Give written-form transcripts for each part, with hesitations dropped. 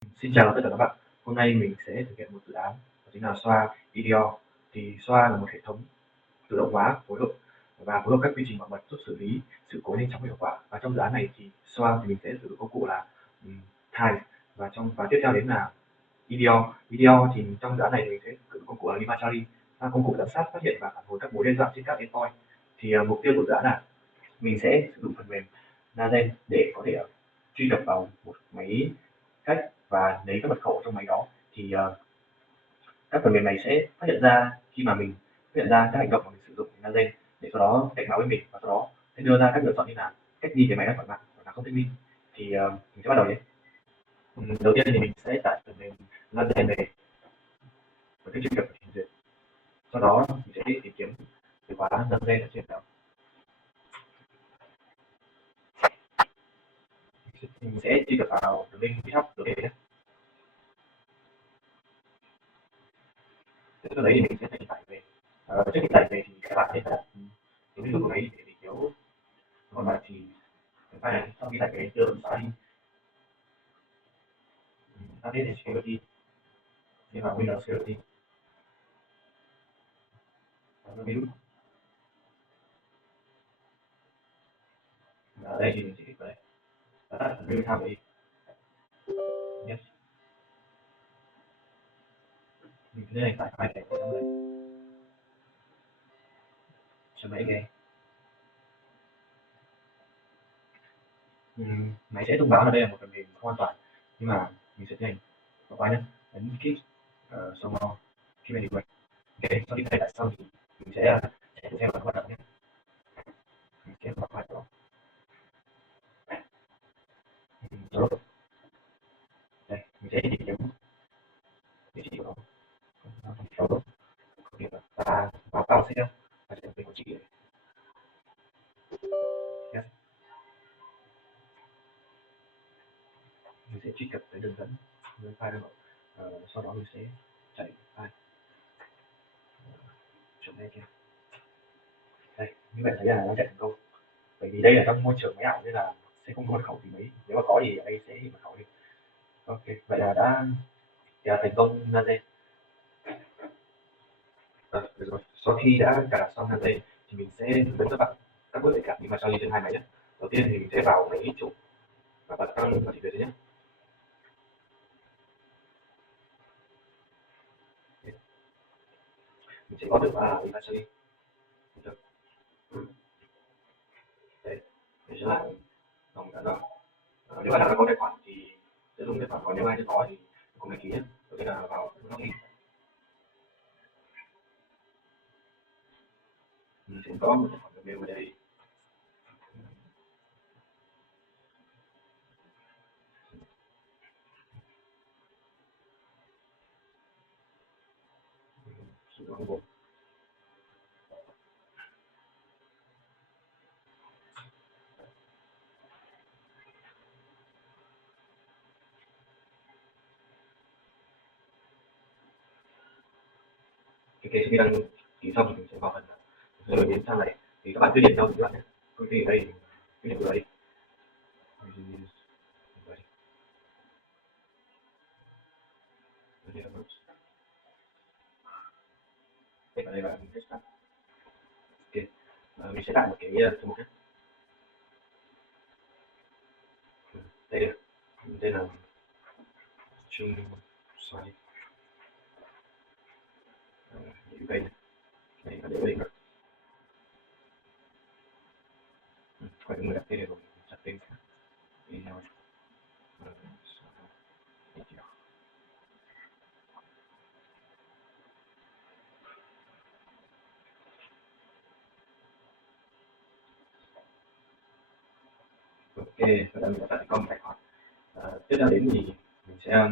Xin chào tất cả các bạn. Hôm nay mình sẽ thực hiện một dự án, đó chính là xoa EDO. Thì xoa là một hệ thống tự động hóa phối hợp và phối hợp các quy trình bảo mật giúp xử lý sự cố nhanh chóng và hiệu quả. Và trong dự án này thì xoa thì mình sẽ sử dụng công cụ là Hive và tiếp theo đến là EDO. EDO thì trong dự án này thì mình sẽ sử dụng công cụ là Lima Charlie, là công cụ giám sát, phát hiện và phản hồi các mối đe dọa trên các endpoint. Thì mục tiêu của dự án là mình sẽ sử dụng phần mềm Nazen để có thể truy cập vào một máy cách và lấy các mật khẩu trong máy đó. Thì các phần mềm này sẽ phát hiện ra khi mà mình phát hiện ra các hành động mà mình sử dụng Nazen, để sau đó cảnh báo với mình và sau đó sẽ đưa ra các lựa chọn như là cách ly cái máy ra khỏi mạng hoặc là không cách ly. Thì mình sẽ bắt đầu nhé. Đầu tiên thì mình sẽ tải phần mềm Nazen về và cái truy cập và trình duyệt. Sau đó mình sẽ tìm kiếm từ khóa Nazen ở trên đó. Mình sẽ truy cập vào đường link GitHub được nhé. Sau đấy thì mình sẽ tải về. Trước khi tải về thì các bạn nên đặt cái ví dụ của máy để nếu còn lại thì cái file này sau khi tải về chưa xóa đi. Update security, nhưng mà Windows security và virus. Ở đây thì mình sẽ click vào đây và tắt phần real time đi. Yes. Mình sẽ này tải file này vào đây. Cho máy nghe. Máy sẽ thông báo là đây là một phần mềm không an toàn, nhưng mà mình sẽ tiến hành bỏ qua nhé. Ấn keep so more keep anyway. Ok, sau khi cài đặt xong thì mình sẽ chạy theo hoạt động nhé. Mình sẽ bỏ qua đó. Rồi. Đây, mình sẽ tìm kiếm địa chỉ của nó. Và báo cáo sẽ và sẽ về của chị. Yes. Mình sẽ truy cập tới đường dẫn với file đó. Sau đó mình sẽ chạy file chuẩn đây kia. Đây, như vậy thấy là nó chạy thành công. Bởi vì đây là trong môi trường máy ảo nên là sẽ không có mật khẩu gì mấy. Nếu mà có thì ở đây sẽ hiện mật khẩu đi. Ok, vậy là đã thành công Nazen. Được rồi. Sau khi đã cài đặt xong Nazen thì mình sẽ hướng dẫn các bạn các bước để cài nhưng mà cho trên hai máy nhé. Đầu tiên thì mình sẽ vào máy chủ và bật các và chỉ về nhé. Mình sẽ có được vào Imagery. Đây, mình sẽ lại đồng cả đó. Nếu bạn nào đã có tài khoản thì sẽ dùng tài khoản, còn nếu ai chưa có thì cùng đăng ký nhé. Đầu tiên là vào login. Mình sẽ có một tài khoản mail ở đây. Sử dụng bộ. Ok, sau khi đăng ký xong thì mình sẽ vào phần rồi đến trang này thì các bạn cứ điền theo các bạn nhé. Công ty ở đây cứ điền vào đây. Đây vào đây bạn mình test. Ok, mình sẽ tạo một cái thư mục nhé. Đây đây, đây là Trung Xoay. Những cây này, đây là để định rồi. Khỏi người đặt tên này rồi, đặt tên email. Ok, và mình đã tạo thành công tài khoản. Tiếp theo đến thì mình sẽ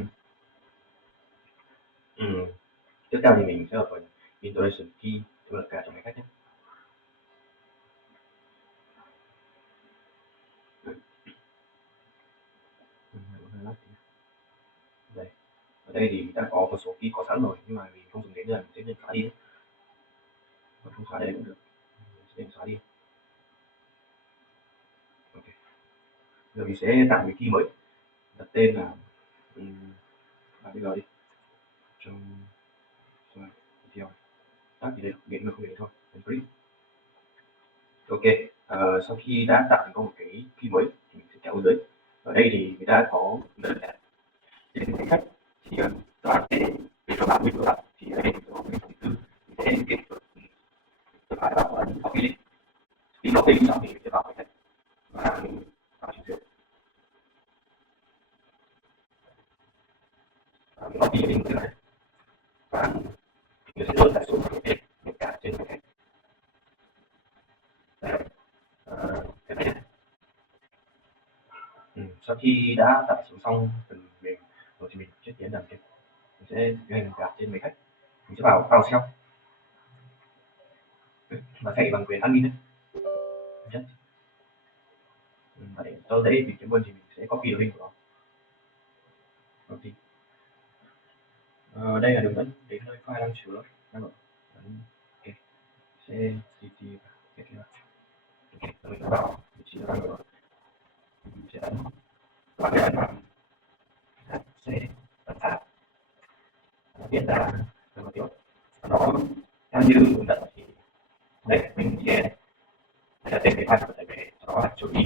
tiếp theo thì mình sẽ ở phần installation key, tức là cả trong máy khách nhé. Đây, ở đây thì đã có một số key có sẵn rồi nhưng mà mình không dùng đến nên mình sẽ nên xóa đi. Không xóa đây cũng được, mình sẽ nên xóa đi. Ok, giờ mình sẽ tạo một key mới, đặt tên là bây giờ đi trong xoa video tắt thì đây điện mà không điện thôi, mình free. Ok, sau khi đã tạo thành công một cái key mới thì mình sẽ kéo dưới. Ở đây thì người ta có đơn giản trên cái khách thì các bạn sẽ để cho bạn mình lại thì ở đây mình có cái thông tư mình sẽ kết hợp phải vào ấn copy link khi copy link xong thì mình sẽ vào cái khách và mình vào trình duyệt và mình copy link như này và mình sẽ load lại xuống cái mình cả trên cái khách. Cái này sau khi đã tải xuống xong phần mềm rồi thì mình sẽ tiến hành cái mình sẽ tiến hành gạt trên mấy khách, mình sẽ vào PowerShell và chạy bằng quyền admin đấy. Và để cho dễ tìm kiếm hơn thì mình sẽ copy link của nó. Copy. Đây là đường dẫn đến nơi file đang chứa đang ở. Ok. CTT cái kia. Ok, mình đã vào vị trí đang ở. Mình sẽ ấn và cái ấn vào sẽ ấn tab. Hiện ra là một kiểu nó theo như hướng dẫn thì đấy mình sẽ đặt tên cái file của về cho nó chủ đi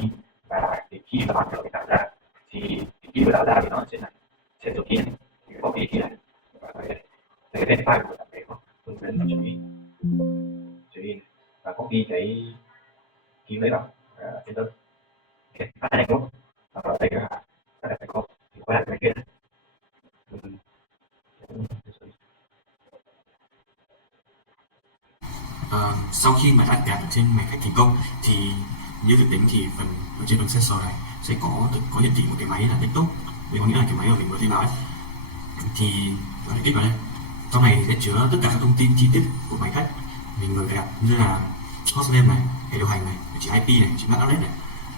và thì khi mà bạn vừa tạo ra thì khi vừa tạo ra thì nó sẽ chủ key thì copy key này và cái tên file của bạn về nó hướng dẫn chủ đi và copy cái key lấy vào enter. Ok, file này đúng và đây là phải có thì quay lại cái kia. Sau khi mà đã gạt ở trên máy khách thành công thì như thực tính thì ở trên phần sensor này sẽ có hiển thị một cái máy là desktop, đây có nghĩa là cái máy mà mình vừa thấy nói. Thì bạn kích vào đây, trong này thì sẽ chứa tất cả các thông tin chi tiết của máy khách mình vừa gạt như là hostname này, hệ điều hành này, địa chỉ IP này, chính mạng outlet này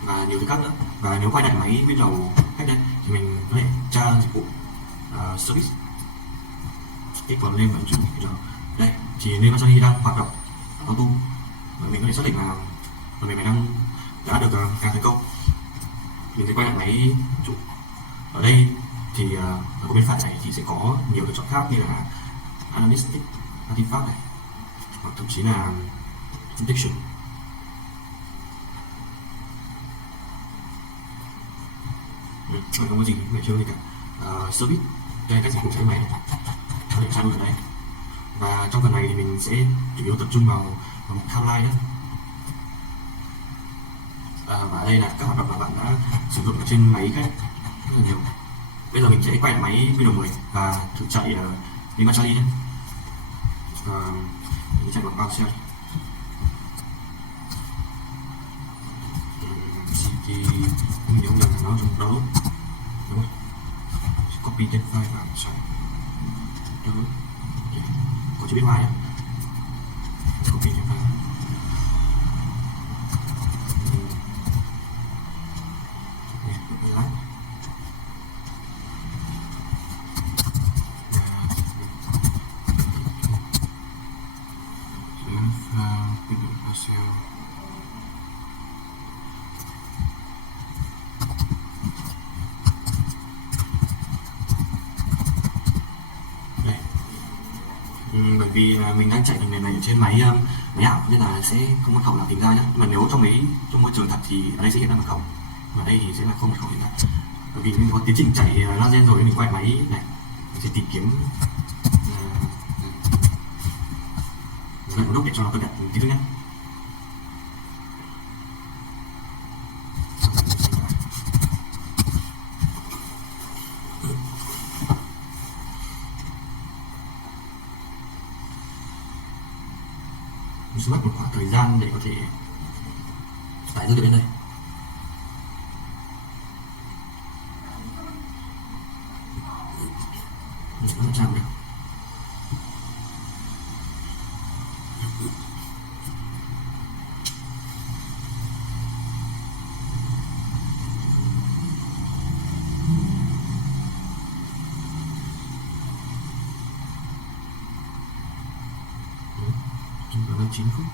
và nhiều thứ khác nữa. Và nếu quay lại máy bên đầu khách đây thì mình có thể tra dịch vụ service, kích vào lên vận chuyển đây thì nên Massage đang hoạt động auto và mình có thể xác định là phần mềm này đã được càng thành công. Mình sẽ quay lại máy chủ. Ở đây thì ở bên phải này thì sẽ có nhiều lựa chọn khác như là analytics, artifact này hoặc thậm chí là detection. Không có gì phải chơi gì cả. Service đây các dịch vụ trái máy này có thể trang ở đây. Và trong phần này thì mình sẽ chủ yếu tập trung vào một timeline đó. Và đây là các hoạt động mà bạn đã sử dụng ở trên máy khách rất là nhiều. Bây giờ mình sẽ quay lại máy Windows 10 và thử chạy Lima Charlie nhé. Mình chạy bằng PowerShell. Thì không nhớ là nó dùng download đúng không? Copy trên file vào xong download. Có chữ bên ngoài copy trên file. Bởi vì là mình đang chạy phần mềm này ở trên máy ảo nên là sẽ không mật khẩu nào tìm ra nhé. Mà nếu trong môi trường thật thì ở đây sẽ hiện ra mật khẩu, và đây thì sẽ là không mật khẩu hiện ra. Bởi vì mình có tiến trình chạy laser rồi nên mình quay máy này mình sẽ tìm kiếm một nút để cho nó cập nhật tí thứ nhé. Mình sẽ mất một khoảng thời gian để có thể tải dữ liệu lên đây. Mình sẽ trang được. Chúng ta đang 9 phút,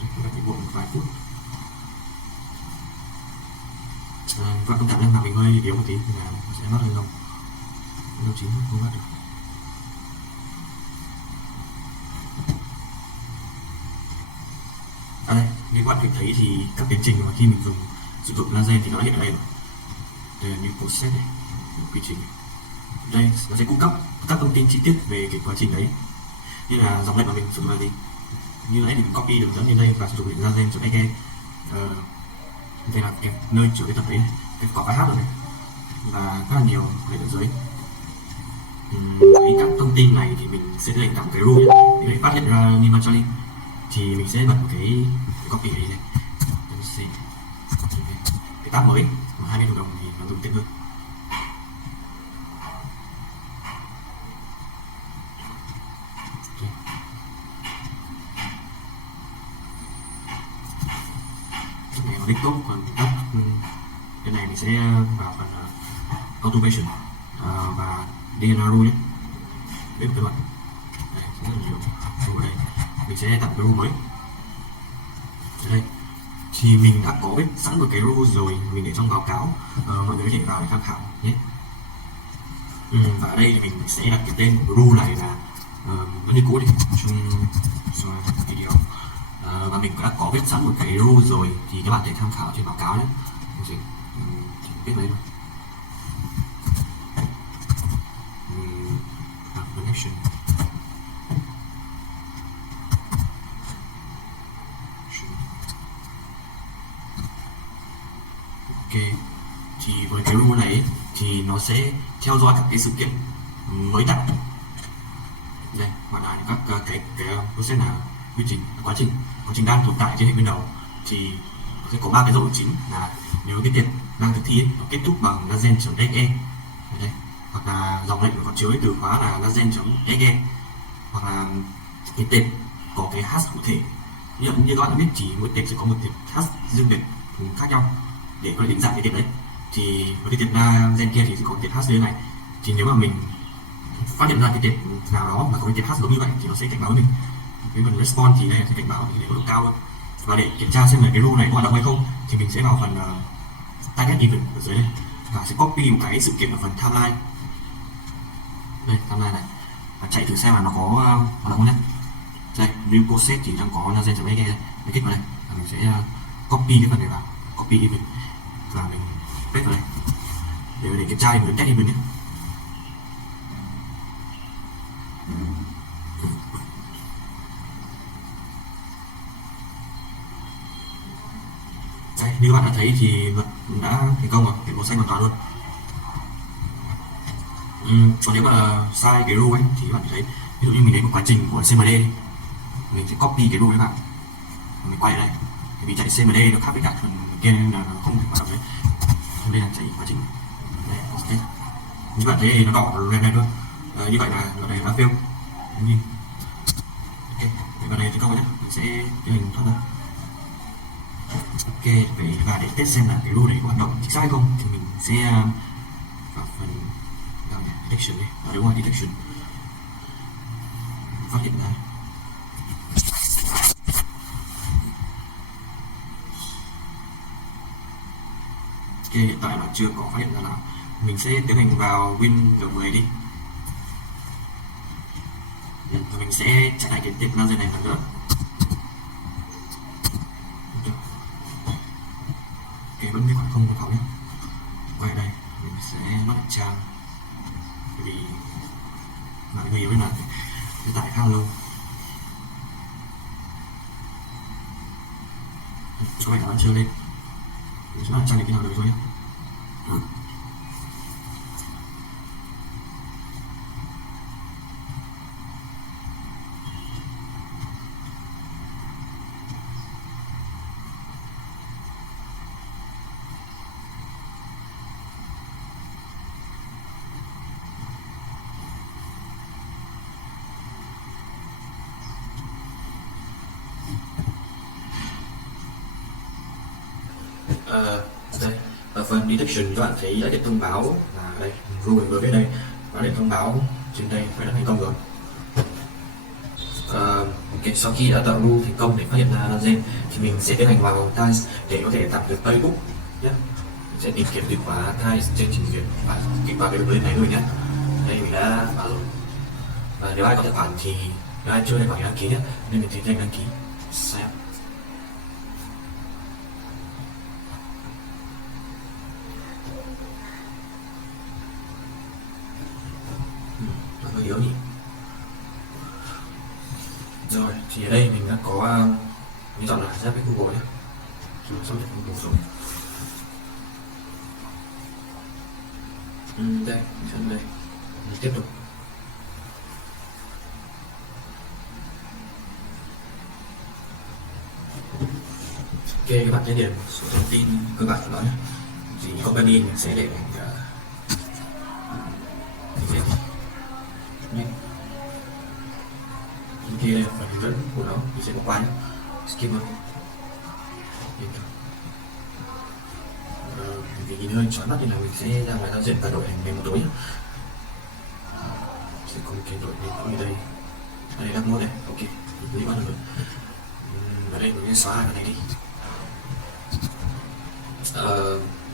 chúng ta phải buộc một vài phút. Và thông cảm lên mà mình hơi yếu một tí thì là sẽ mất hơi lâu. đâu chín không bắt được. À đây, như các bạn có thể thấy thì các tiến trình mà khi mình sử dụng laser thì nó hiện ở đây rồi. Đây là new process này, quy trình này. Đây nó sẽ cung cấp các thông tin chi tiết về cái quá trình đấy, như là dòng lệnh mà mình sử dụng là gì, như nãy mình copy đường dẫn lên đây và sử dụng lệnh laser.exe. Đây là cái nơi chứa cái tập đấy, cái có file hát rồi này, và rất là nhiều lệnh ở dưới. Với các thông tin này thì mình sẽ lệnh tạo cái rule để phát hiện ra Nima Charlie, thì mình sẽ bật một cái copy này này, cái tab mới mà hai bên hợp đồng thì nó dùng tiện hơn. Cái này nó desktop, còn cái này mình sẽ vào phần automation và DNA rule nhé. Biết các bạn, đây rất là nhiều rule đây. Mình sẽ tạo cái rule mới ở đây, thì mình đã có viết sẵn một cái rule rồi, mình để trong báo cáo, mọi người có thể vào để tham khảo nhé. Và ở đây thì mình sẽ đặt cái tên của rule này là vẫn như cũ đi, trong video. Và mình đã có viết sẵn một cái rule rồi thì các bạn thể tham khảo trên báo cáo nhé. Mình sẽ viết đây thôi. Connection. Ok, thì với cái rule này thì nó sẽ theo dõi các cái sự kiện mới tạo. Đây, gọi là các cái process là quy trình, quá trình đang tồn tại trên hệ nguyên đầu, thì nó sẽ có 3 cái dấu chính là nếu cái tiệt đang thực thi ấy, nó kết thúc bằng lazen.exe đây, hoặc là dòng lệnh có chứa từ khóa là lazen.exe, hoặc là cái tệp có cái hash cụ thể. Như các bạn đã biết, chỉ mỗi tệp sẽ có một tệp hash riêng biệt khác nhau để có thể định dạng cái tệp đấy. Thì với cái tệp lazen kia thì sẽ có tệp hash như thế này. Thì nếu mà mình phát hiện ra cái tệp nào đó mà có cái tệp hash giống như vậy thì nó sẽ cảnh báo mình. Cái phần response thì đây sẽ cảnh báo để có độ cao hơn. Và để kiểm tra xem là cái rule này có hoạt động hay không thì mình sẽ vào phần target event ở dưới đây và sẽ copy một cái sự kiện ở phần timeline. Đây, timeline này, và chạy thử xem là nó có hoạt động không nhé. Đây, new process thì đang có lazen.exe đây, mình kích vào đây và mình sẽ copy cái phần này vào, copy event và mình paste vào đây để kiểm tra với test event nhé. Đây, như các bạn đã thấy thì luật đã thành công rồi, hiển màu xanh hoàn toàn luôn. Còn nếu mà sai cái rule ấy thì các bạn thấy, ví dụ như mình lấy một quá trình của CMD đi, mình sẽ copy cái rule các bạn, mình quay lại đây, vì chạy CMD nó khác với cả phần kia nên là nó không thể hoạt động đấy. Đây là chạy quá trình đây, okay. Như bạn thấy nó đỏ lên đây luôn, như vậy là ở đây đã fail. Ok, vào đây thành công nhé, mình sẽ tiến hành thoát ra. Ok, và để test xem là cái rule đấy có hoạt động chính xác hay không thì mình sẽ vào phần detection này, đúng rồi, detection, phát hiện ra. Ok, hiện tại là chưa có phát hiện ra nào. Mình sẽ tiến hành vào Win G10 đi. Và mình sẽ chạy lại cái tệp laser này lần nữa. Ok, vẫn còn không có khẩu nhé. Quay đây, mình sẽ mất trang vì bạn người với bạn tải khá lâu. Cho bạn nó chưa lên, mình sẽ trang đến cái nào được thôi nhé. Đây, ở phần detection các bạn thấy đã nhận thông báo là đây, rule vừa viết đây, và nhận thông báo trên đây phải đã thành công rồi. Okay, sau khi đã tạo rule thành công để phát hiện ra laser thì mình sẽ tiến hành vào tiles để có thể tạo được playbook nhé. Mình sẽ tìm kiếm từ khóa tiles trên trình duyệt và kích vào cái đường link này luôn nhé. đây mình đã vào rồi. Và nếu ai có tài khoản thì nếu ai chưa tài khoản thì đăng ký nhé, nên mình tiến hành đăng ký. Xem. Nó hơi yếu nhỉ. Rồi thì ở đây mình đã có mình chọn là giáp với Google nhé. Xong rồi Google rồi. Đây, chân đây. Mình tiếp tục. Ok, các bạn sẽ điền một số thông tin cơ bản của nó nhé. Thì company mình sẽ để mình nhé. Kia đây là phần hướng dẫn của nó, mình sẽ bỏ qua nhé. Skip luôn. Vì nhìn hơi chói mắt thì là mình sẽ ra ngoài giao diện và đổi thành về một tối nhé. Sẽ có một cái đổi đến tối đây. Ở đây là mode này, ok. Mình bắt được. Ở đây mình sẽ xóa hai cái này đi.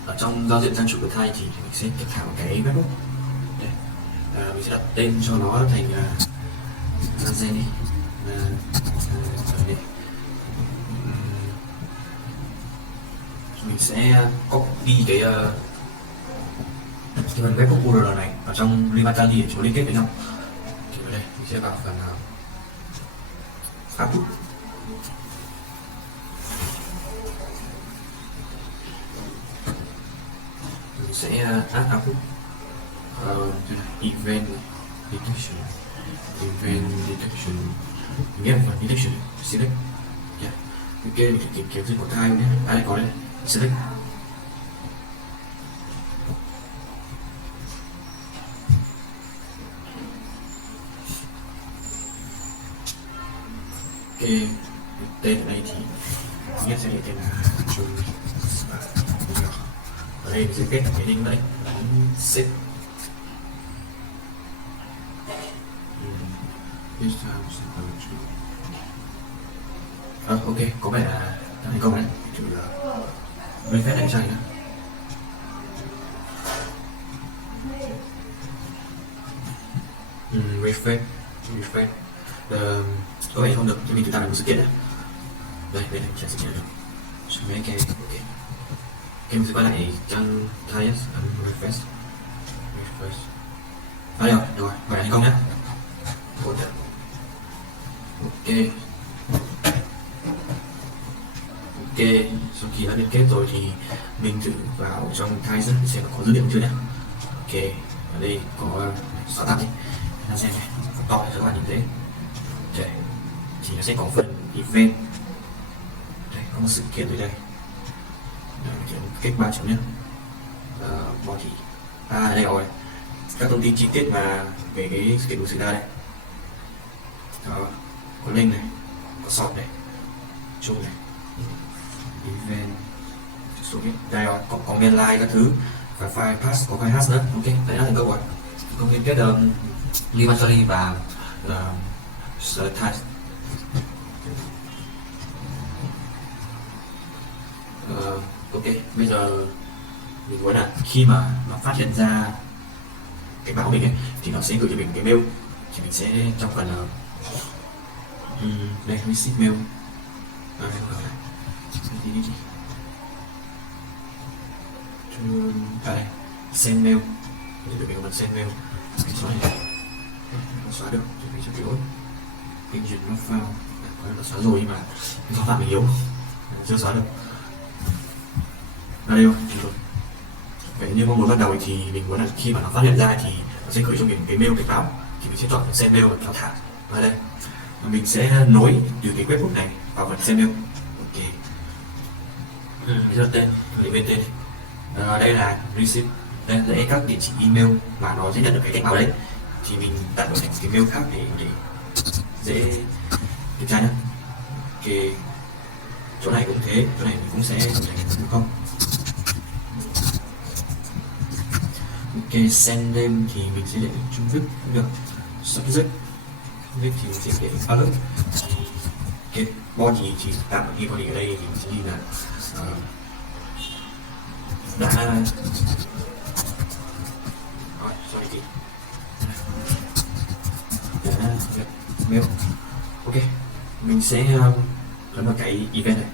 Ở trong giao diện trang chủ của Thai thì mình sẽ kết thảo cái webbook. Đây. Mình sẽ đặt tên cho nó thành Zanzen đi. Mình sẽ copy cái phần webbook URL này vào trong Remartali để chúng liên kết với nhau. Thì ở đây mình sẽ vào phần output. Mình sẽ add output event detection, nghĩa là phần detection select. Yeah. Ok, mình sẽ tìm kiếm trên của Thai nhé. Đây có đây, select. Ok, tên ở đây thì nghĩa sẽ để tên là Trung. Ở đây mình sẽ kết cái link đấy, save. Ok, có vẻ là đã thành công đấy. Thử refresh lại cho này nữa. Refresh. Có vẻ không được, cho nên chúng ta làm một sự kiện này. Đây là trang sự kiện được. Số mấy cái ok. Mình sẽ quay lại trang Thai refresh. Đây rồi, vậy thành công nhé. Ok, sau khi đã liên kết rồi thì mình thử vào trong Thai xem có dữ liệu chưa nhé. Ok, ở đây có xóa tắt đi. Nó xem này, to để các bạn nhìn thấy. Đây, thì nó sẽ có phần event. Đây, có một sự kiện ở đây. Kết 3 chấm nhé. Body. Đây rồi. Các thông tin chi tiết mà về cái sự kiện của sự ra đây. Đó, có link này, có sort này, chung này, event, số biết, đây rồi, có comment like các thứ và file pass, có file hash nữa. Ok, đấy là thành công rồi. Công liên kết Limatori và Thai. Ok, bây giờ mình muốn là khi mà nó phát hiện ra cái báo mình ấy, thì nó sẽ gửi cho mình cái mail. Thì mình sẽ trong phần đây receive mail. Đây send mail, thì mình có send mail. Mình xóa này, không xóa được, thì mình sẽ bị lỗi. Engine not found, có nó xóa rồi nhưng mà do phạm mình yếu, chưa xóa được. Đây rồi, vậy như mong muốn ban đầu thì mình muốn là khi mà nó phát hiện ra thì nó sẽ gửi cho mình cái mail cảnh báo, thì mình sẽ chọn send mail và kéo thả ở đây. Mình sẽ nối từ cái webbook này vào phần send mail. Ok. Mình tên, gửi bên tên. Đây là receive, đây là các địa chỉ email mà nó sẽ nhận được cái cảnh báo đấy. Thì mình đặt vào thành cái mail khác để dễ kiểm tra nhé. Ok. Chỗ này cũng thế, chỗ này mình cũng sẽ thành đúng không? Ok, send name thì mình sẽ để Trung Đức cũng được. Subject thì mình sẽ để alert. Ok, body thì tạm ghi body ở đây thì mình sẽ ghi là đã rồi, sorry chị. mail. Ok, mình sẽ ấn vào cái event này.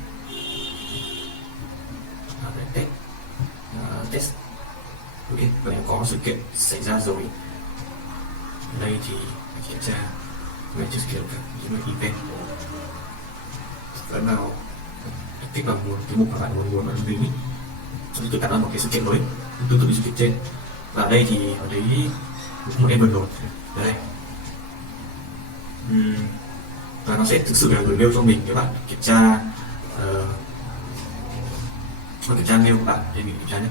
Test. Test. Ok, vậy có sự kiện xảy ra rồi. Ở đây thì kiểm tra về sự kiện các event. Ấn vào tích vào nguồn cái mục mà bạn muốn ấn link, xong tự tạo ra một cái sự kiện mới tương tự như sự kiện trên. Và ở đây thì ở đấy một event rồi. Ở đây và nó sẽ thực sự là gửi mail cho mình các bạn kiểm tra. Kiểm tra mail của bạn để mình kiểm tra nhé.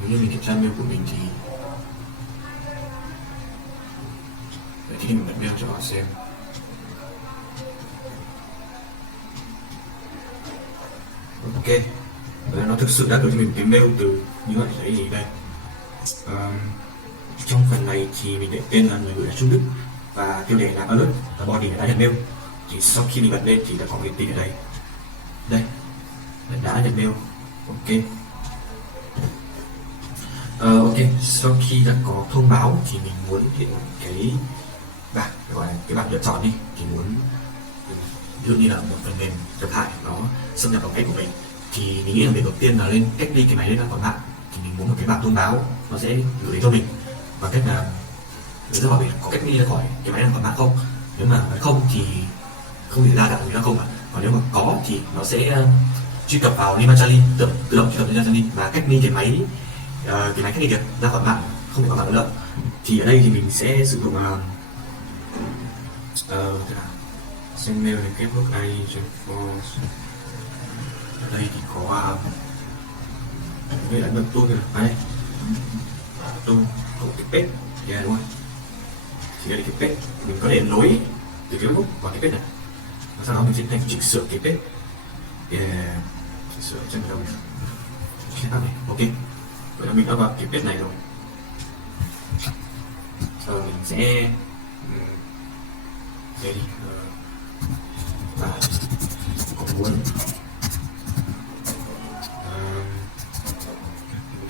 Nếu như mình kiểm tra mail của mình thì mình bật mail cho họ xem. Ok, nó thực sự đã gửi cho mình cái mail từ như vậy đấy. Thì đây trong phần này thì mình để tên là người gửi là Trung Đức và tiêu đề là alert và body đã nhận mail. Thì sau khi mình bật lên thì đã có cái tin ở đây. Đây, đã nhận mail. Ok. Ok, sau khi đã có thông báo thì mình muốn hiện cái bảng, gọi là cái bảng lựa chọn đi, thì muốn ví dụ như là một phần mềm độc hại nó xâm nhập vào máy của mình, thì mình nghĩ là việc đầu tiên là lên cách ly cái máy lên ra khỏi mạng. Thì mình muốn một cái bảng thông báo nó sẽ gửi đến cho mình bằng cách là người ta hỏi mình có cách ly ra khỏi cái máy ra khỏi mạng không. Nếu mà không thì không thể ra cả mình không ạ. Còn nếu mà có thì nó sẽ truy cập vào Limachaly, tự động truy cập Limachaly và cách ly cái máy cách ly được ra khỏi mạng, không thể có mạng nữa. Thì ở đây thì mình sẽ sử dụng send mail để kết thúc ai force. Ở đây thì có đây là tool này, đây tool của cái page, yeah, đúng không? Thì đây là cái page, mình có thể nối từ cái Facebook vào cái page này, và sau đó mình sẽ chỉnh sửa cái page, yeah, chỉnh sửa chân đầu này, ok. Vậy là mình đã vào cái page này rồi. Giờ mình sẽ đây đi, và có muốn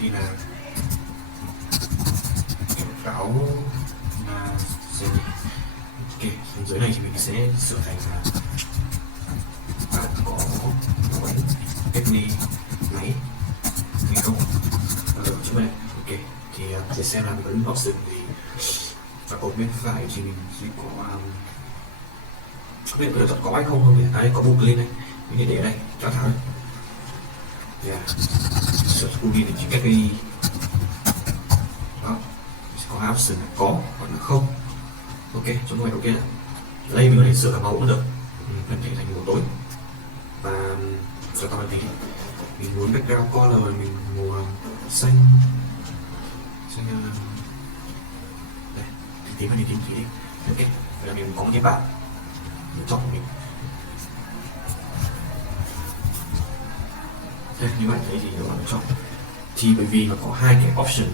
đi là kiểm cáo là ok. Bên dưới này thì mình sẽ sửa thành là bạn có muốn cách ly máy hay không, chúng này. Ok, thì để xem là mình có những option gì. Và ở bên phải thì mình sẽ có biết lựa chọn có hay không không nhỉ? Đấy, có Google này, mình để ở đây cho thẳng. Yeah, search Google thì chỉ cách ly. Đó, có option là có hoặc là không. Ok, cho mọi người ok ạ. Ở đây mình có thể sửa cả màu cũng được, mình thể thành màu tối. Và cho các bạn thấy mình muốn background color mình màu xanh đây, tím hay tím đi. Ok, vậy là mình có một cái bảng lựa chọn của mình. Đây, như bạn thấy thì các bạn chọn thì bởi vì nó có hai cái option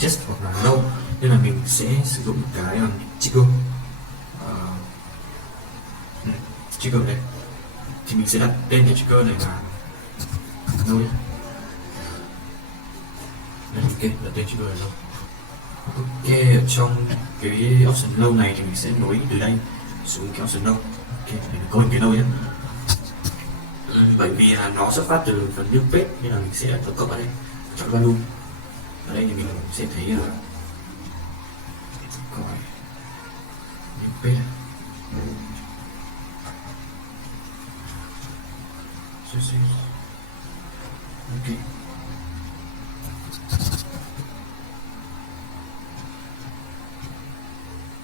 just hoặc là no, nên là mình sẽ sử dụng cái trigger trigger này. Thì mình sẽ đặt tên cái trigger này là no đi. Đây, ok, đặt tên trigger là no. Ok, ở trong cái option no này thì mình sẽ nối từ đây xuống cái option no. Ok, mình có một cái no nhé. Bởi vì là nó xuất phát từ phần new page nên là mình sẽ tổng cộng ở đây chọn value. Ở đây thì mình sẽ thấy là gọi new page. Ok,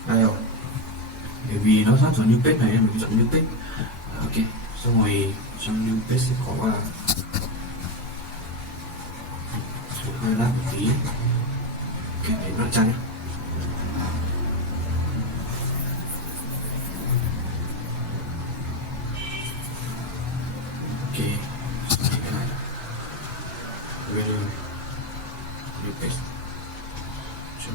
đây rồi. Bởi vì nó xuất từ new page này nên mình chọn new page. Ok, xong rồi trong new page sẽ có là hơi lát một tí. Ok, để nó trang nhé. Ok, cái này value new page chấm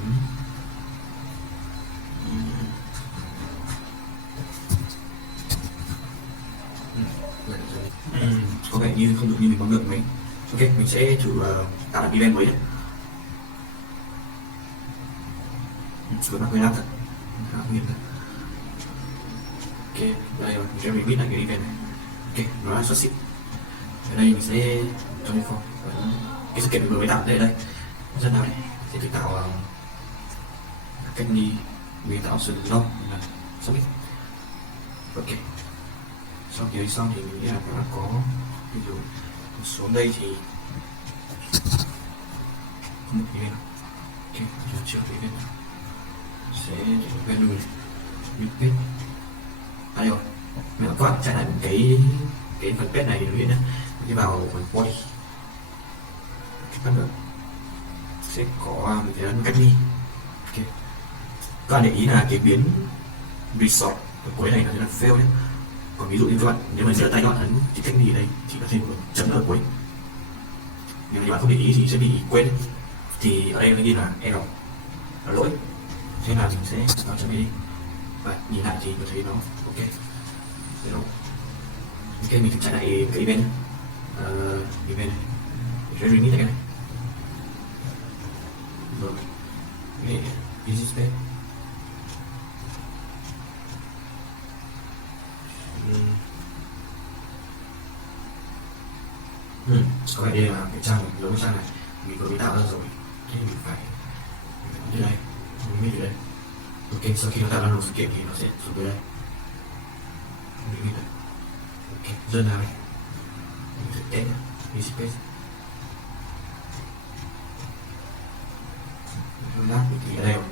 có vẻ như không được như mình mong đợi mấy. Ok, mình sẽ thử tạo một event mới nhé. Vừa mắc hơi lát thật. Ok, đây rồi, mình sẽ repeat lại cái event này. Ok, nó là xuất xịt. Ở đây mình sẽ cho info cái sự kiện mình vừa mới tạo đây ở đây dân nào này sẽ tự tạo cách đi mình tạo sự lo là submit. Ok, sau khi xong thì mình nghĩ là nó có ví dụ xuống đây thì không được event. Ok, chúng chưa event sẽ để value này repeat. Đây rồi, mình các bạn chạy lại một cái phần page này thì nó hiện nhé, đi vào phần body cái phần nữa sẽ có mình thấy cách đi. Ok, các bạn để ý là cái biến resort ở cuối này nó sẽ là fail nhé. Còn ví dụ như các bạn nếu mà giơ tay các bạn ấn cái cách đi ở đây thì nó thêm một chấm ở cuối, nhưng mà các bạn không để ý thì sẽ bị quên. Thì ở đây nó ghi là error, là lỗi, thế là mình sẽ vào chấm đi và nhìn lại thì mình thấy nó ok. Ok, mình thử trả lại cái event event này sẽ remix lại cái này rồi cái easy space có vẻ đây là cái trang này, giống cái trang này mình vừa mới tạo ra rồi, thế mình phải như đây, mình như đây. Ok, sau khi nó tạo ra một sự kiện thì nó sẽ xuống tới đây. Ok, dân nào đây mình thực tế easy space rồi lát thì ở đây rồi,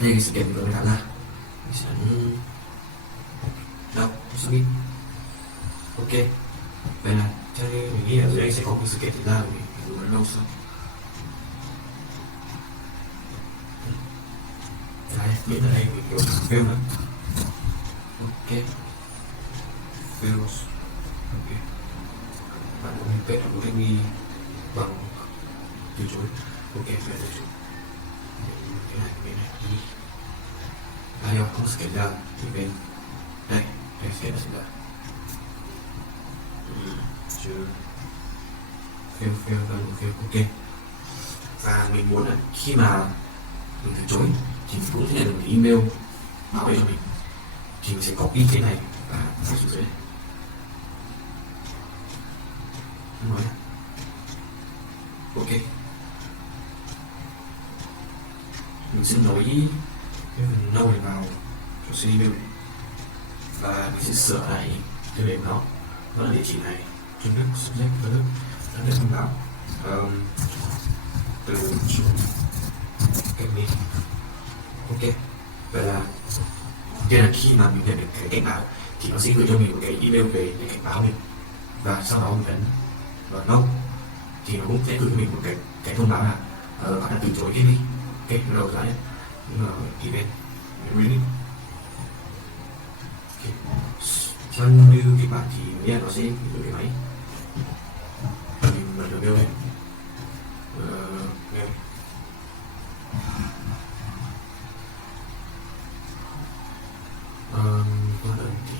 đây cái sự kiện mình vừa mới tạo ra, mình sẽ đâu submit. Ok, vậy là cho nên mình nghĩ là dưới đây sẽ có cái sự kiện thực ra của mình vừa lâu xong. Đấy, biết ở đây mình kiểu fail nữa. Ok, fails. Ok, bạn có mình page của cách đi bằng từ chối. Ok, vậy từ chối cái này đi. Đây rồi, không sẽ ra thì bên đây sẽ ra chưa fail. Ok, và mình muốn là khi mà mình từ chối thì cũng sẽ nhận được một email bảo vệ cho mình, thì mình sẽ copy cái này và phải xuống dưới đây. Nói ok, mình sẽ nối cái phần nâu này vào cho CD email này và mình sẽ sửa lại tiêu đề của nó là địa chỉ này, trên nước subject và nước nó thông báo từ chung kênh đi. Ok, vậy là đây là khi mà mình nhận được cái cảnh báo thì nó sẽ gửi cho mình một cái email về để cảnh báo mình, và sau đó mình ấn vào no thì nó cũng sẽ gửi cho mình một cái thông báo là bạn đã từ chối cái đi. Ok, đầu ra nhé, nhưng mà event really theo như kịch bản thì nghe nó sẽ gửi cái máy mình bật được mail này mail có ấn thì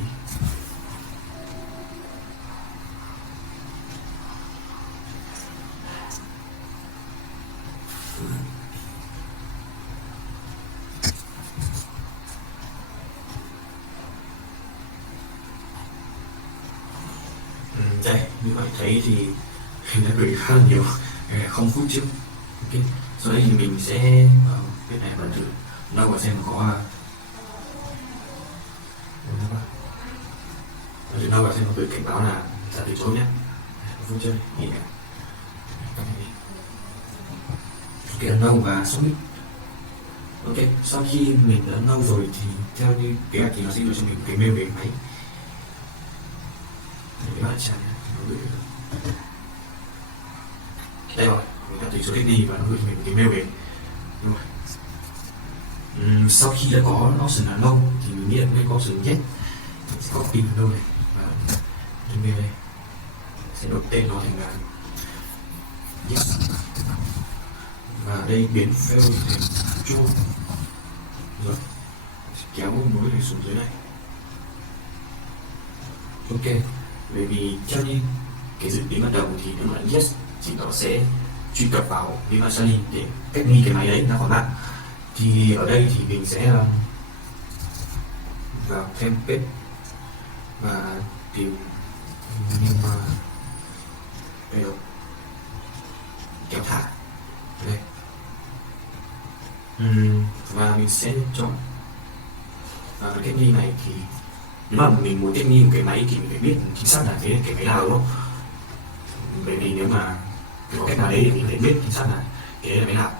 đây như bạn thấy thì mình đã gửi khá là nhiều, không phút trước. Ok, sau đây thì mình sẽ cái này bạn thử đâu và xem có đâu và xem có gửi cảnh báo là ra từ chối nhé. Phút chưa nhìn cả ok, ấn no và submit. Ok, sau khi mình ấn no rồi thì theo như kế hoạch thì nó sẽ gửi cho mình cái mail về máy để bạn trả. Đây rồi, mình đã tùy số cách đi và nó gửi cho mình một cái mail về. Đúng rồi. Sau khi đã có option là no thì mình nghĩ là nên có option yes. Mình sẽ copy vào đâu này và email đây sẽ đổi tên nó thành là yes, và đây biến fail thành true rồi, kéo một cái này xuống dưới này. Ok, bởi vì theo như cái dự tính ban đầu thì nếu mà yes thì nó sẽ truy cập vào Viva Charlie để cách ly cái máy đấy ra khỏi mạng. Thì ở đây thì mình sẽ vào template và tìm nhưng mà đây đâu kéo thả đây. Và mình sẽ chọn cái cách đi này. Thì nếu mà mình muốn cách đi một cái máy thì mình phải biết chính xác là cái máy nào, đúng không? Bởi vì nếu mà có cách nào đấy thì mình phải biết chính xác là cái đấy là máy nào.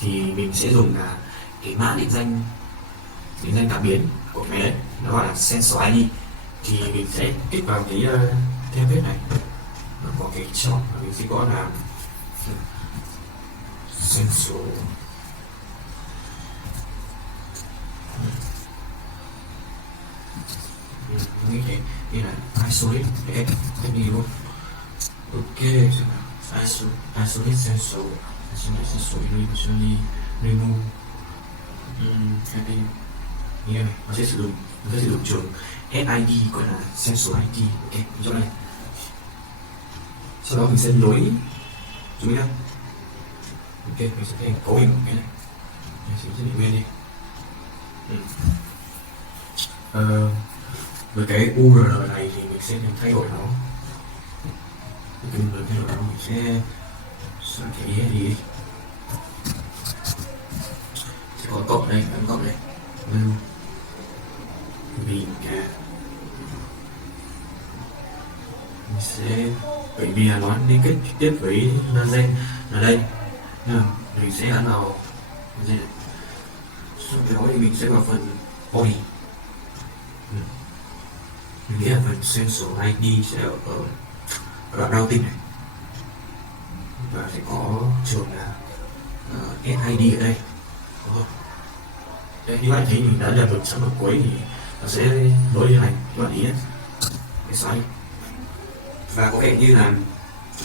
Thì mình sẽ dùng là cái mã định danh cảm biến của cái máy đấy, nó gọi là sensor ID. Thì mình sẽ kích vào cái template này, nó có cái chọn và mình sẽ có là sensor nghĩ thế là isolate để cách đi luôn. Ok, isolate sensor initially remove cái đây nghe này, nó sẽ sử dụng trường SID gọi là sensor ID. Ok, chỗ này sau đó mình sẽ nối chú ý nhá. Ok, mình sẽ thêm cấu hình cái này, mình sẽ định nguyên đi. Với cái URL này thì mình sẽ thay đổi nó. Mình sẽ soạn cái ý đi, sẽ có cộng đây, ấn cộng đây, vì cái mình sẽ, bởi vì nó liên kết trực tiếp với Nazen ở đây, mình sẽ ấn vào Nazen. Sau đó thì mình sẽ vào phần body. Mình nghĩ là phần sensor ID sẽ ở đoạn routing này, và sẽ có trường là SID ở đây, đúng không? Đấy, như bạn thấy mình đã nhập được trong bước cuối thì nó sẽ nối như này, các bạn ý nhé. Để xóa đi. Và có vẻ như là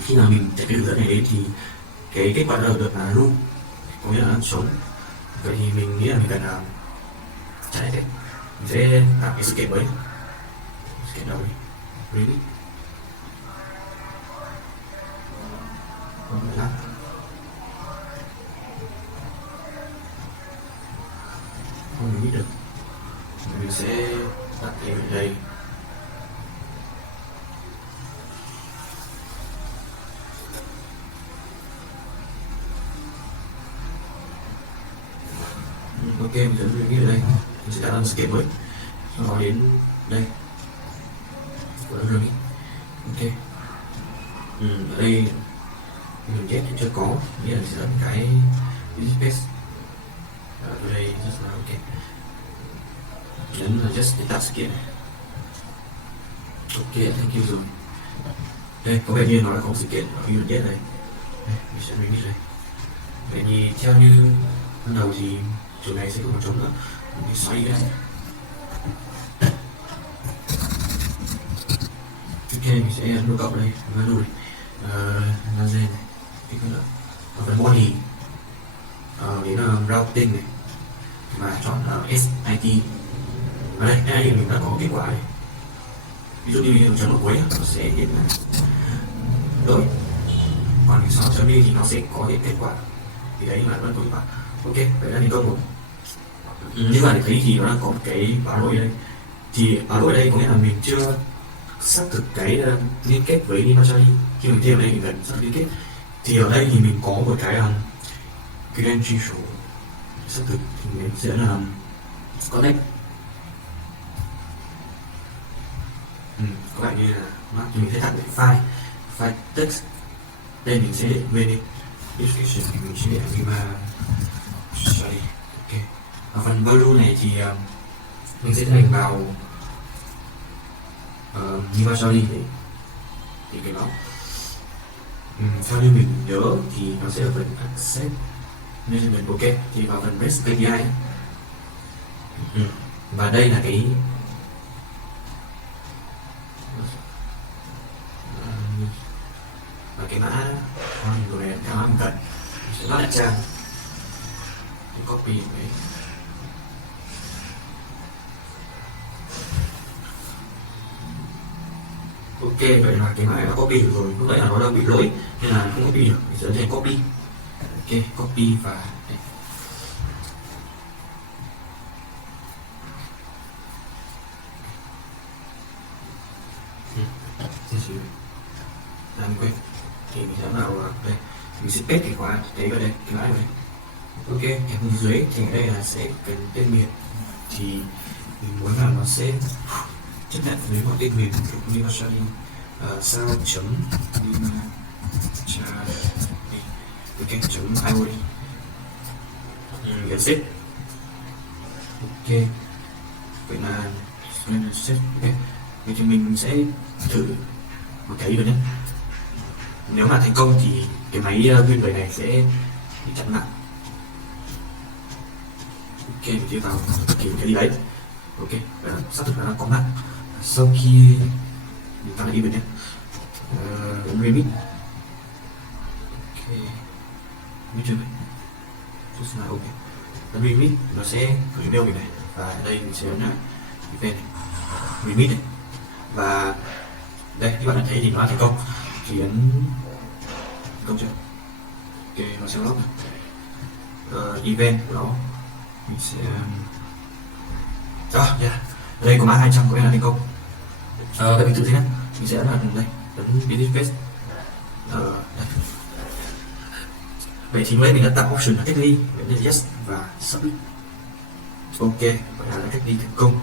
khi nào mình chạy cái đường dẫn này đến thì cái kết quả đã được là loop, có nghĩa là nó trống. Vậy thì mình nghĩ là mình cần chạy thế, mình sẽ tạo cái sự kiện mới, sự kiện đầu đi, ready. Không phải lắm. Không nghĩ được. Mình sẽ đặt thêm ở đây. Ok, mình sẽ ghi ở đây. Mình sẽ tạo ra sự kiện mới. Sau đó đến đây. Rồi. Ok. Ở đây mình ghép chưa có, nghĩa là sẽ dẫn cái space ở đây rất là ok. Nhấn là just để tạo sự kiện này. Ok, thank you rồi. Đây, có vẻ như nó đã có sự kiện ở unit đây. Đây, mình sẽ remix đây. Vậy thì theo như ban đầu thì chỗ này sẽ không còn trống nữa. Mình xoay đây. Ok, mình sẽ ấn vào cộng đây, value này, laser này, cái nữa, phần body, đến routing này, và chọn SIT. Ở đây mình đã có kết quả này. Ví dụ như mình chọn ở cuối nó sẽ hiện là đổi, còn mình sau chấm đi thì nó sẽ có hiện kết quả. Thì đấy là vẫn có kết quả. Ok, vậy là thành công rồi. Như bạn thấy thì nó đang có một cái báo lỗi đây. Thì báo lỗi đây có nghĩa là mình chưa xác thực cái liên kết với Limachaly. Khi mình thêm ở đây mình cần xác liên kết. Thì ở đây thì mình có một cái credential xác thực, thì mình sẽ là connect. Có vẻ như là mình sẽ thẳng cái file text. Đây mình sẽ để nguyên đi description thì mình sẽ để Limachaly. Ok. Ở phần value này thì mình sẽ đánh vào Limachaly để cái đó. Theo như mình nhớ thì nó sẽ ở phần accept measurement. Ok, thì vào phần REST API. Và đây là cái mã người theo mình cần, mình sẽ bắt trang để copy cái. Ok, vậy là cái mã này đã copy được rồi, lúc nãy là nó đang bị lỗi nên là không copy được, mình sẽ thêm copy. Ok, copy và đây. làm quen thì mình sẽ vào đây, mình sẽ paste cái khóa đấy vào đây, cái mã này. Ok, cái phần dưới thì ở đây là sẽ cần tên miền, thì mình muốn là nó sẽ chấp nhận với một tên miền như là sao chấm ok chấm iod get set. Ok, vậy là set. Ok, vậy thì mình sẽ thử một cái rồi nhé. Nếu mà thành công thì cái máy Windows này sẽ bị chặn mạng. Ok, mình đi vào kiểu cái đi đấy. Ok, xác thực là nó có mạng. Sau khi mình tạo lại event nhé, remit. Ok, biết chưa? Just là ok. Remit nó sẽ gửi mail mình này, và ở đây mình sẽ ấn lại event này, remit này, và đây các bạn đã thấy thì nó đã thành công, thì ấn thành công chưa? Ok, nó sẽ log event của nó, mình sẽ đó, yeah. Ở đây có mã 200 có nghĩa là thành công. Đây mình thử thế nhé, mình sẽ ấn vào đây, ấn edit paste. Đây. Vậy thì lúc nãy mình đã tạo option là cách ly, mình yes và submit. Ok, vậy là cách ly thành công.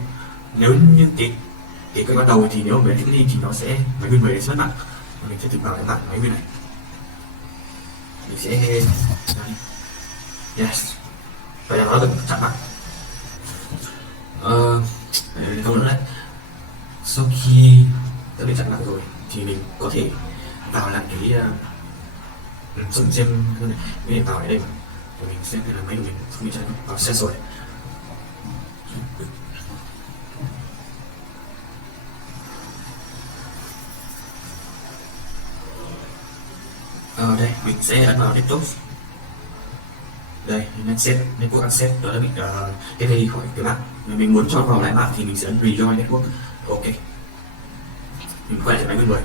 Nếu như cái ban đầu thì nếu mà mình cách ly thì nó sẽ máy Win 10 sẽ mất mạng. Mình sẽ thử vào lại mạng máy Win này. Mình sẽ yes, vậy là nó được chặn mạng. Câu nữa đấy, sau khi đã bị chặn mạng rồi thì mình có thể vào lại cái xem mình vào đây và mình xem là máy của mình không bị chặn vào sensor này. Đây mình sẽ ấn vào desktop. Đây, network access đó đã bị cái này khỏi cái mạng. Nếu mình muốn cho vào lại mạng thì mình sẽ ấn rejoin network. Ok, mình quay lại máy Win 10,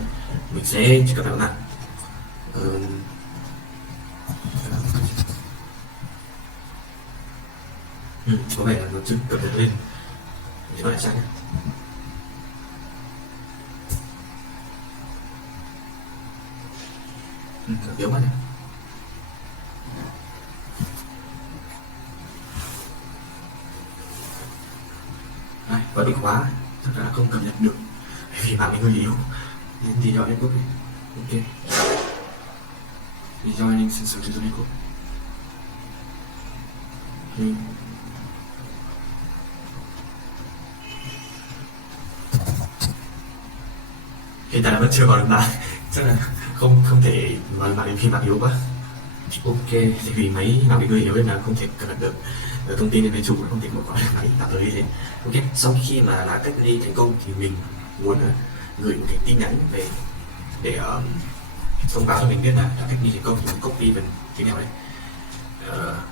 mình sẽ chỉ cần vào mạng. Có vẻ là nó chưa cập nhật lên, mình sẽ lại sang nhé. Yếu mất này. Đây, vẫn bị khóa, thật ra không cập nhật được vì mạng mình hơi yếu. Nên thì dọn network này. Ok, rejoining sensor to the network. Hiện tại là vẫn chưa vào được mạng, chắc là không thể vào được mạng đến khi mạng yếu quá. Ok, thì vì máy nào bị hơi yếu nên là không thể cập nhật được thông tin lên máy chủ, không thể mở khóa được máy tạm thời như thế. Ok, sau khi mà đã cách ly thành công thì mình muốn gửi một cái tin nhắn về để thông báo cho mình biết là đã cách ly thành công, thì mình copy phần cái nào đấy.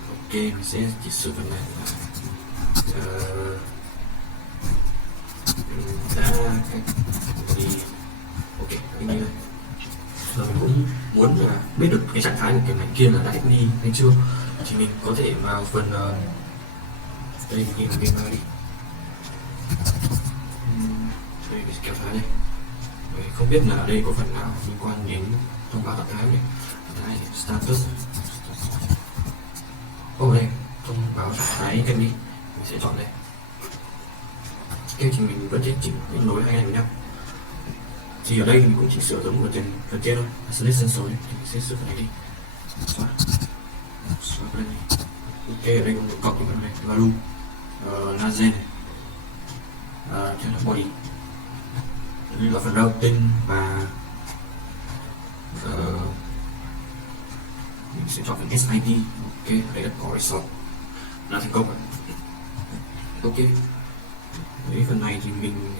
Ok, mình sẽ chỉ sửa phần này là đã cách ly. Ok, cái này rồi mình cũng muốn là biết được cái trạng thái của cái máy kia là đã cách ly hay chưa, thì mình có thể vào phần đây mình đi vào đi, đây mình kéo thái đây. Vậy không biết là ở đây có phần nào liên quan đến thông báo trạng thái này. Đây status, đây thông báo trạng thái cách ly, mình sẽ chọn đây. Ok, thì mình vẫn sẽ chỉnh kết nối hai này với nhau. Thì ở đây mình cũng chỉ sửa giống phần trên thôi, select sensor thì mình sẽ sửa phần này đi, xóa phần này. Ok, ở đây có một cộng cái này value lazen cho nó body, đây là phần routing và mình sẽ chọn phần SID. Ok, ở đây là có resort là thành công rồi. Ok, với phần này thì mình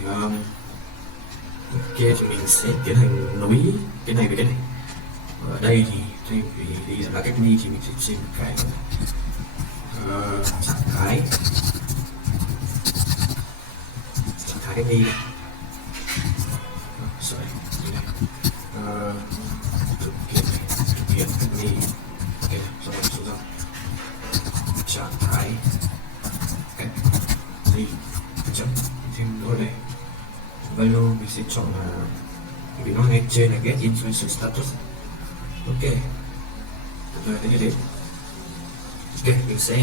ok, thì mình sẽ tiến hành nối cái này với cái này. Ở đây thì thay vì đi là cách ly thì mình sẽ trên một cái trạng thái cách ly này. Thực hiện cách ly. Ok, rồi số dòng trạng thái cách ly chấm thêm nữa đây. Value mình sẽ chọn là vì nó ngay trên là get information status. Ok, rồi đến điểm. Ok, mình sẽ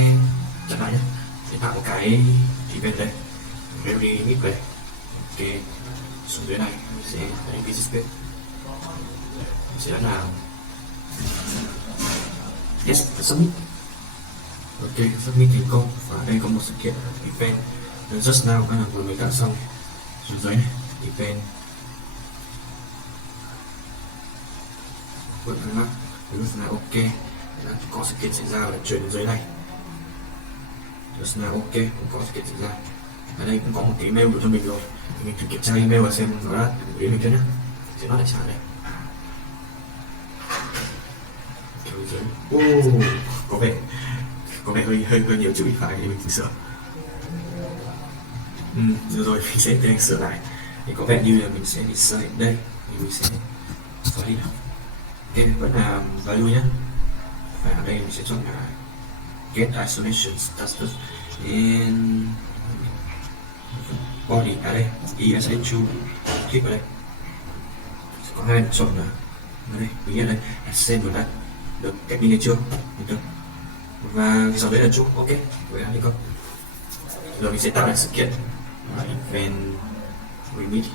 chặn lại nhé, để tạo một cái event đây, very init về. Ok, xuống dưới này mình sẽ đánh visit space, mình sẽ đánh nào yes, submit. Ok, submit thành công. Và đây có một sự kiện event just now, cái là vừa mới tạo xong. Xuống dưới này event vẫn thắc mắc just now. Ok, là có sự kiện xảy ra và chuyển đến dưới này just now. Ok, cũng có sự kiện xảy ra. Ở đây cũng có một cái email của cho mình rồi, thì mình thử kiểm tra email và xem nó đã gửi mình chưa nhé. Sẽ nó lại trả đây kiểu dưới. Có vẻ hơi nhiều chữ phải thì mình thử sửa. Được rồi, mình sẽ tiến hành sửa lại. Thì có vẻ như là mình sẽ decide đây, thì mình sẽ xóa đi nào. Ok, vẫn là value nhé. Và ở đây mình sẽ chọn là get isolation status and body ở đây ESH2, click vào đây. Có hai chọn là ở đây, mình nghĩ đây send vào đây được cách đi chưa được, và sau đấy là chụp. Ok, vậy là thành công. Rồi mình sẽ tạo ra sự kiện event remit.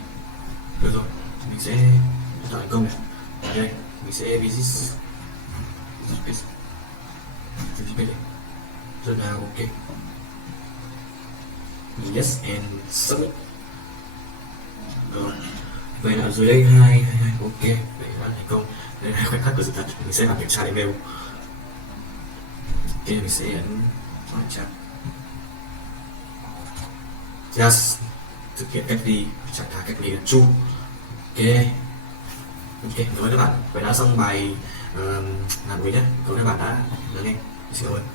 Được rồi, mình sẽ tạo thành công này. Ở đây mình sẽ visit space rất là ok. Yes and submit. Rồi, vậy là dưới đây hai ok, vậy là thành công. Đây là khoảnh khắc của sự thật. Mình sẽ làm kiểm tra email. Ok, mình sẽ ấn chat. Yes, thực hiện cách ly, trạng thái cách ly là true. Ok, rồi các bạn, vậy đã xong bài làm quý nhé. Cảm ơn các bạn đã lắng nghe. Xin cảm ơn.